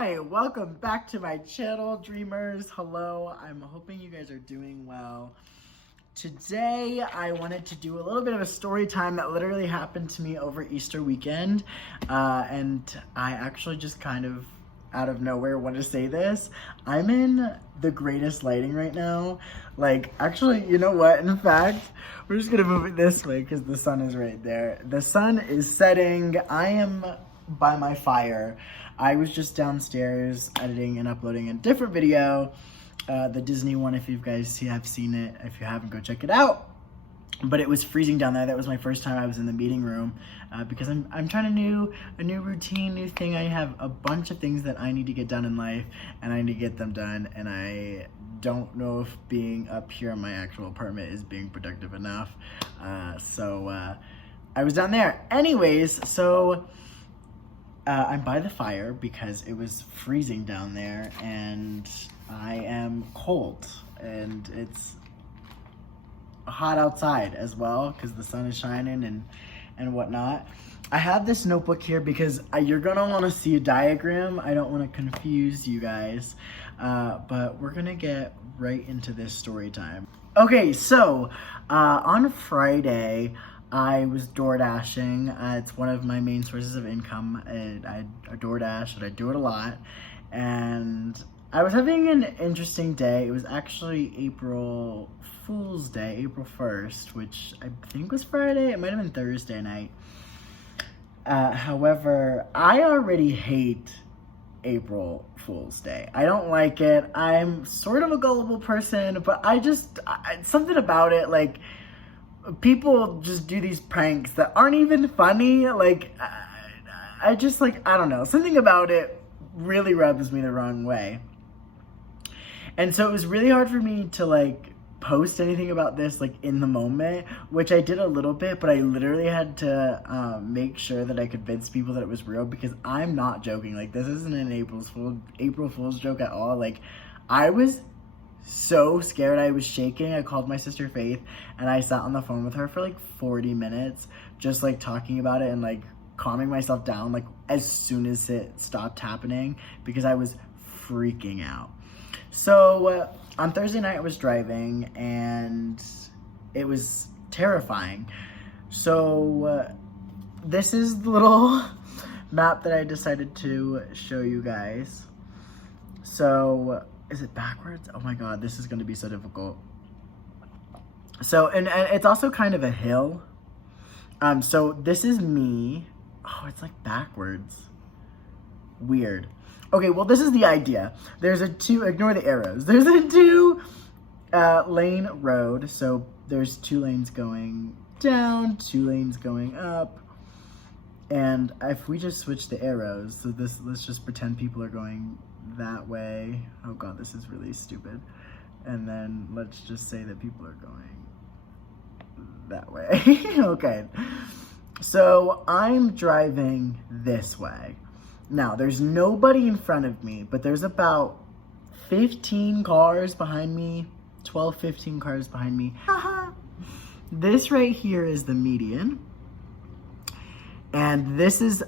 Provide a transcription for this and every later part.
Hi, welcome back to my channel, dreamers. Hello, I'm hoping you guys are doing well. Today, I wanted to do a little bit of a story time that literally happened to me over Easter weekend. And I actually just kind of out of nowhere want to say this. I'm in the greatest lighting right now. Like, actually, you know what? In fact, we're just gonna move it this way because the sun is right there. The sun is setting. I am by my fire. I was just downstairs editing and uploading a different video, the Disney one, if you guys have seen it. If you haven't, go check it out. But it was freezing down there. That was my first time I was in the meeting room because I'm trying a new routine, new thing. I have a bunch of things that I need to get done in life, and I need to get them done. And I don't know if being up here in my actual apartment is being productive enough. So I was down there. Anyways, so I'm by the fire because it was freezing down there, and I am cold, and it's hot outside as well because the sun is shining and whatnot. I have this notebook here because you're gonna want to see a diagram. I don't want to confuse you guys, but we're gonna get right into this story time. Okay, so on Friday I was door dashing. It's one of my main sources of income. I door dash, and I do it a lot. And I was having an interesting day. It was actually April Fool's Day, April 1st, which I think was Friday. It might have been Thursday night. However, I already hate April Fool's Day. I don't like it. I'm sort of a gullible person, but something about it, like, people just do these pranks that aren't even funny. Like, I just, like, I don't know. Something about it really rubs me the wrong way. And so it was really hard for me to, like, post anything about this, like, in the moment, which I did a little bit, but I literally had to make sure that I convinced people that it was real, because I'm not joking. Like, this isn't an April Fool's joke at all. Like, I was so scared. I was shaking. I called my sister Faith, and I sat on the phone with her for like 40 minutes, just like talking about it and like calming myself down, like as soon as it stopped happening, because I was freaking out. So on Thursday night I was driving, and it was terrifying. So this is the little map that I decided to show you guys. So is it backwards? Oh my god, this is going to be so difficult. So, and it's also kind of a hill. So this is me. Oh, it's like backwards. Weird. Okay, well, this is the idea. There's ignore the arrows. There's a two lane road. So there's 2 lanes going down, 2 lanes going up. And if we just switch the arrows, so let's just pretend people are going that way. Oh god, this is really stupid. And then let's just say that people are going that way. Okay, so I'm driving this way. Now, there's nobody in front of me, but there's about 15 cars behind me, 12, 15 cars behind me. This right here is the median, and this is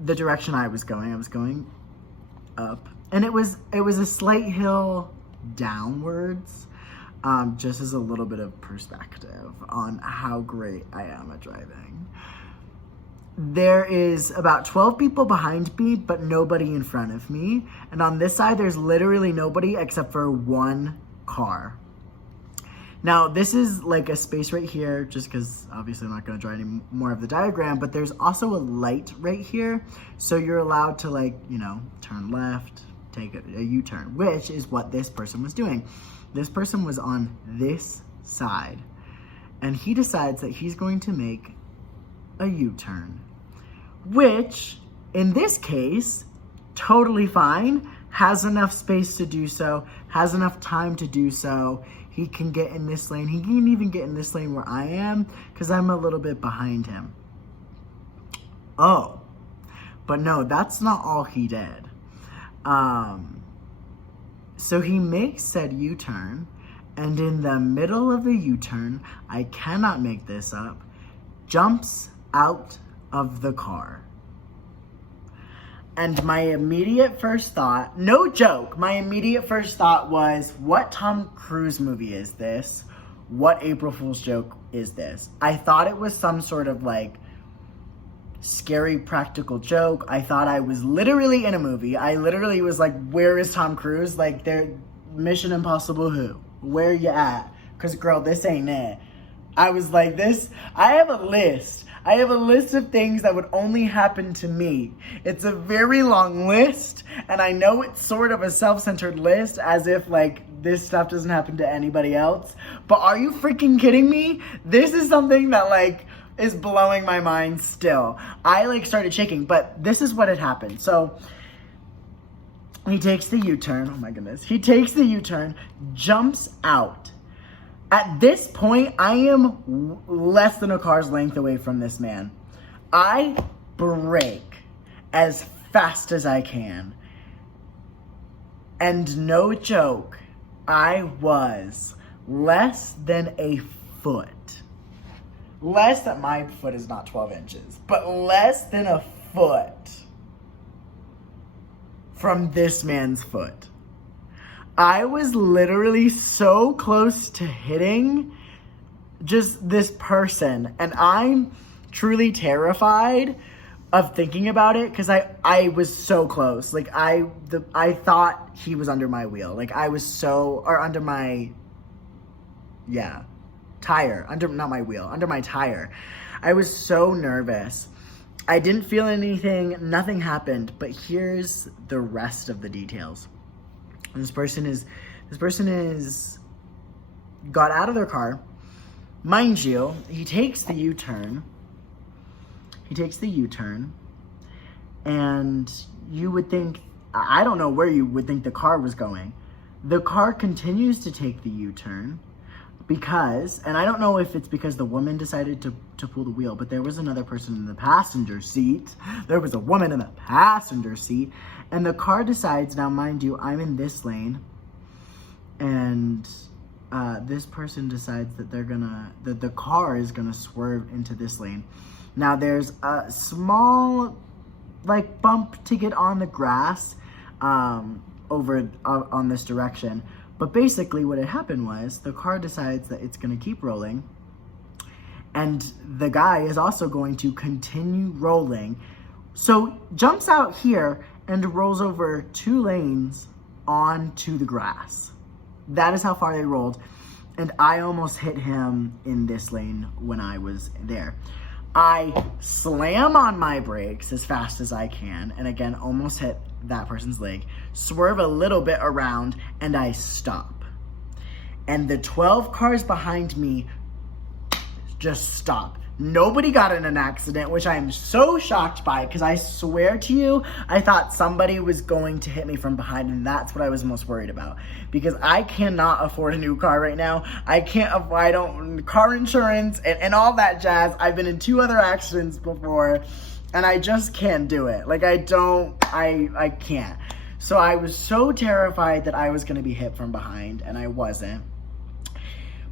the direction I was going. I was going up. And it was a slight hill downwards, just as a little bit of perspective on how great I am at driving. There is about 12 people behind me, but nobody in front of me. And on this side, there's literally nobody except for 1 car. Now, this is like a space right here, just because obviously I'm not going to draw any more of the diagram, but there's also a light right here. So you're allowed to, like, you know, turn left, take a U-turn, which is what this person was doing. This person was on this side, and he decides that he's going to make a U-turn, which in this case, totally fine, has enough space to do so, has enough time to do so. He can get in this lane. He can even get in this lane where I am, because I'm a little bit behind him. Oh, but no, that's not all he did. So he makes said U-turn, and in the middle of the U-turn, I cannot make this up, jumps out of the car. And my immediate first thought, no joke, my immediate first thought was, what Tom Cruise movie is this? What April Fool's joke is this? I thought it was some sort of like scary practical joke. I thought I was literally in a movie. I literally was like, where is Tom Cruise? Like, they're Mission Impossible who? Where you at? Because, girl, this ain't it. I was like, this, I have a list. I have a list of things that would only happen to me. It's a very long list, and I know it's sort of a self-centered list, as if, like, this stuff doesn't happen to anybody else. But are you freaking kidding me? This is something that, like, is blowing my mind still. I, like, started shaking, but this is what had happened. So, he takes the U-turn. Oh, my goodness. He takes the U-turn, jumps out. At this point, I am less than a car's length away from this man. I brake as fast as I can. And no joke, I was less than a foot. Less than, my foot is not 12 inches, but less than a foot from this man's foot. I was literally so close to hitting just this person, and I'm truly terrified of thinking about it because I was so close. Like, I thought he was under my wheel. Like, I was so, or under my, yeah, tire. Not my wheel, under my tire. I was so nervous. I didn't feel anything, nothing happened, but here's the rest of the details. This person is got out of their car. Mind you, he takes the U-turn. And you would think, I don't know where you would think the car was going. The car continues to take the U-turn because, and I don't know if it's because the woman decided to pull the wheel, but there was another person in the passenger seat. There was a woman in the passenger seat. And the car decides, now mind you, I'm in this lane, and this person decides that that the car is gonna swerve into this lane. Now there's a small, like, bump to get on the grass over on this direction. But basically what had happened was the car decides that it's gonna keep rolling, and the guy is also going to continue rolling. So jumps out here and rolls over 2 lanes onto the grass. That is how far they rolled. And I almost hit him in this lane when I was there. I slam on my brakes as fast as I can, and again, almost hit that person's leg, swerve a little bit around, and I stop. And the 12 cars behind me just stop. Nobody got in an accident, which I am so shocked by, because I swear to you, I thought somebody was going to hit me from behind, and that's what I was most worried about. Because I cannot afford a new car right now. I don't, car insurance and all that jazz. I've been in 2 other accidents before, and I just can't do it. Like, I can't. So I was so terrified that I was going to be hit from behind, and I wasn't.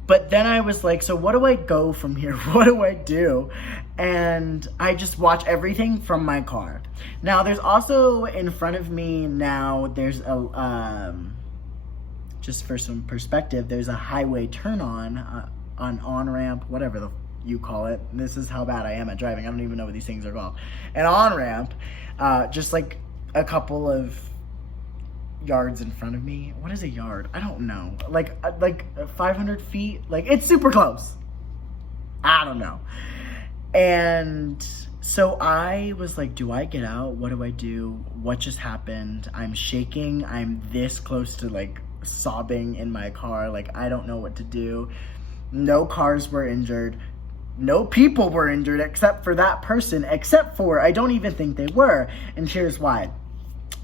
But then I was like, so what do I go from here? What do I do? And I just watch everything from my car. Now, there's also in front of me now, there's a, just for some perspective, there's a highway turn on-ramp, whatever you call it. This is how bad I am at driving. I don't even know what these things are called. An on-ramp, just like a couple of yards in front of me. What is a yard? I don't know. Like 500 feet? Like, it's super close. I don't know. And so I was like, do I get out? What do I do? What just happened? I'm shaking. I'm this close to, like, sobbing in my car. Like, I don't know what to do. No cars were injured. No people were injured except for that person. I don't even think they were. And here's why.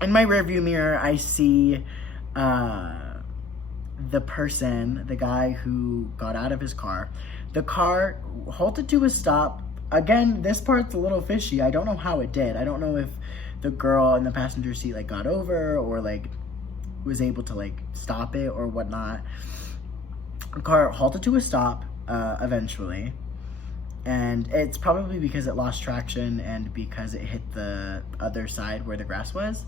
In my rearview mirror, I see the guy who got out of his car. The car halted to a stop. Again, this part's a little fishy. I don't know how it did. I don't know if the girl in the passenger seat, like, got over or, like, was able to, like, stop it or whatnot. The car halted to a stop eventually. And it's probably because it lost traction and because it hit the other side where the grass was.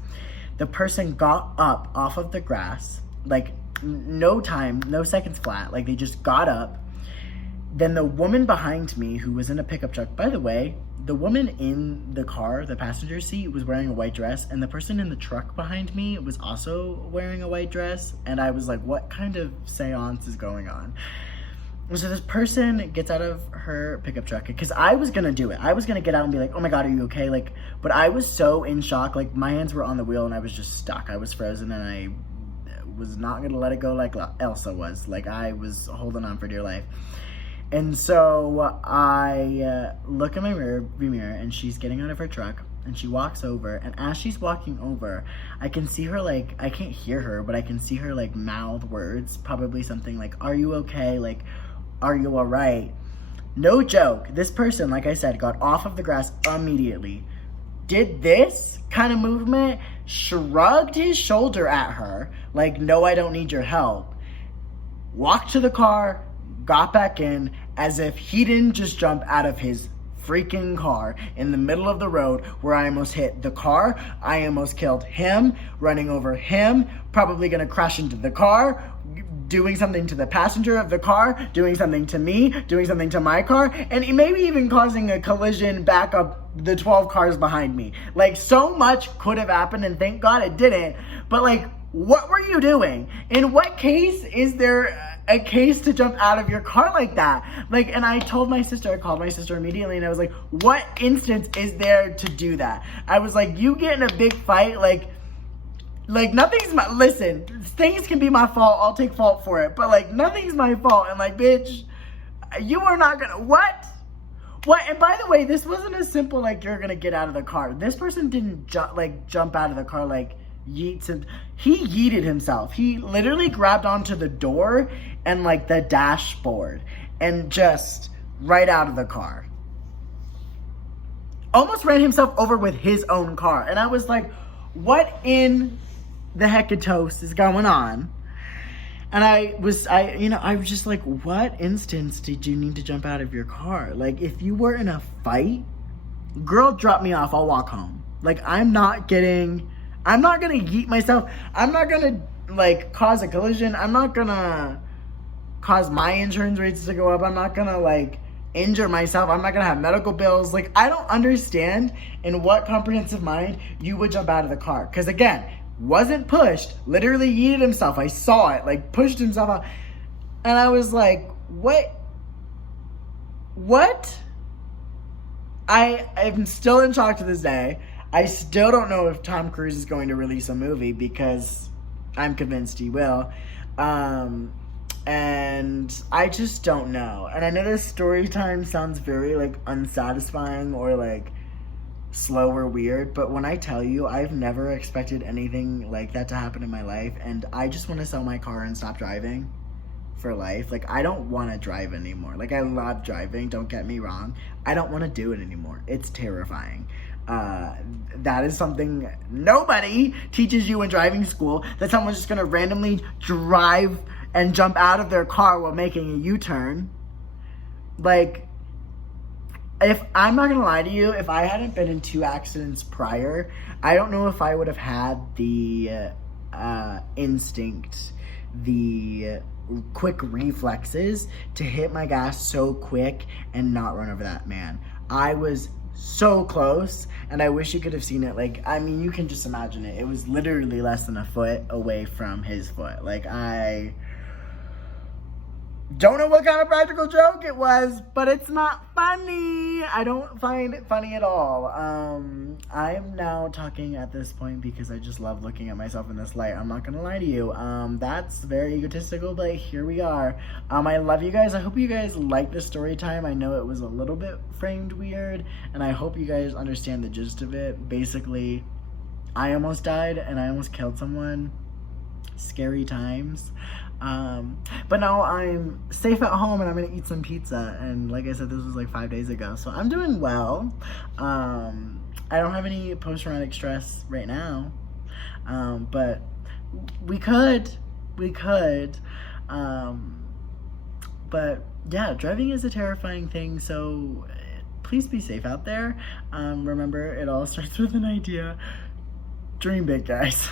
The person got up off of the grass, like no seconds flat. Like they just got up. Then the woman behind me, who was in a pickup truck, by the way, the woman in the car, the passenger seat, was wearing a white dress, and the person in the truck behind me was also wearing a white dress. And I was like, what kind of seance is going on? So this person gets out of her pickup truck, because I was gonna do it. I was gonna get out and be like, oh my God, are you okay? Like, but I was so in shock. Like, my hands were on the wheel and I was just stuck. I was frozen and I was not gonna let it go like Elsa was. Like, I was holding on for dear life. And so I look in my rear view mirror, and she's getting out of her truck, and she walks over, and as she's walking over, I can see her, like, I can't hear her, but I can see her, like, mouth words, probably something like, are you okay? Like, are you all right? No joke. This person, like I said, got off of the grass immediately, did this kind of movement, shrugged his shoulder at her, like, no, I don't need your help, walked to the car, got back in, as if he didn't just jump out of his freaking car in the middle of the road, where I almost hit the car, I almost killed him, running over him, probably gonna crash into the car, doing something to the passenger of the car, doing something to me, doing something to my car, and maybe even causing a collision back up the 12 cars behind me. Like, so much could have happened, and thank God it didn't. But like, what were you doing? In what case is there a case to jump out of your car like that? Like, and I called my sister immediately, and I was like, what instance is there to do that? I was like, you get in a big fight, like nothing's my, listen, things can be my fault, I'll take fault for it, but like, nothing's my fault, and like, bitch, you are not gonna, what? And by the way, this wasn't as simple, like, you're gonna get out of the car. This person didn't jump out of the car, like, he yeeted himself. He literally grabbed onto the door and like the dashboard and just right out of the car. Almost ran himself over with his own car. And I was like, what in the hecatos is going on? And I was just like, what instance did you need to jump out of your car? Like, if you were in a fight, girl, drop me off, I'll walk home. Like, I'm not gonna yeet myself. I'm not gonna, like, cause a collision. I'm not gonna cause my insurance rates to go up. I'm not gonna, like, injure myself. I'm not gonna have medical bills. Like, I don't understand in what comprehensive mind you would jump out of the car. Because, again, wasn't pushed. Literally yeeted himself. I saw it. Like, pushed himself out. And I was like, what? I'm still in shock to this day. I still don't know if Tom Cruise is going to release a movie, because I'm convinced he will. And I just don't know. And I know this story time sounds very, like, unsatisfying or, like, slow or weird. But when I tell you, I've never expected anything like that to happen in my life. And I just want to sell my car and stop driving for life. Like, I don't want to drive anymore. Like, I love driving, don't get me wrong. I don't want to do it anymore. It's terrifying. That is something nobody teaches you in driving school, that someone's just gonna randomly drive and jump out of their car while making a U-turn. Like, if I'm not gonna lie to you, if I hadn't been in 2 accidents prior, I don't know if I would have had the instinct, the quick reflexes to hit my gas so quick and not run over that man. I was so close, and I wish you could have seen it. Like, I mean, you can just imagine it. It was literally less than a foot away from his foot. Like, I don't know what kind of practical joke it was, but it's not funny. I don't find it funny at all. I am now talking at this point because I just love looking at myself in this light. I'm not gonna lie to you. That's very egotistical, but here we are. I love you guys. I hope you guys like this story time. I know it was a little bit framed weird, and I hope you guys understand the gist of it. Basically, I almost died and I almost killed someone. Scary times. But now I'm safe at home and I'm gonna eat some pizza, and like I said, this was like 5 days ago, so I'm doing well. I don't have any post-traumatic stress right now, but we could, But yeah, driving is a terrifying thing, so please be safe out there. Remember, it all starts with an idea. Dream big, guys.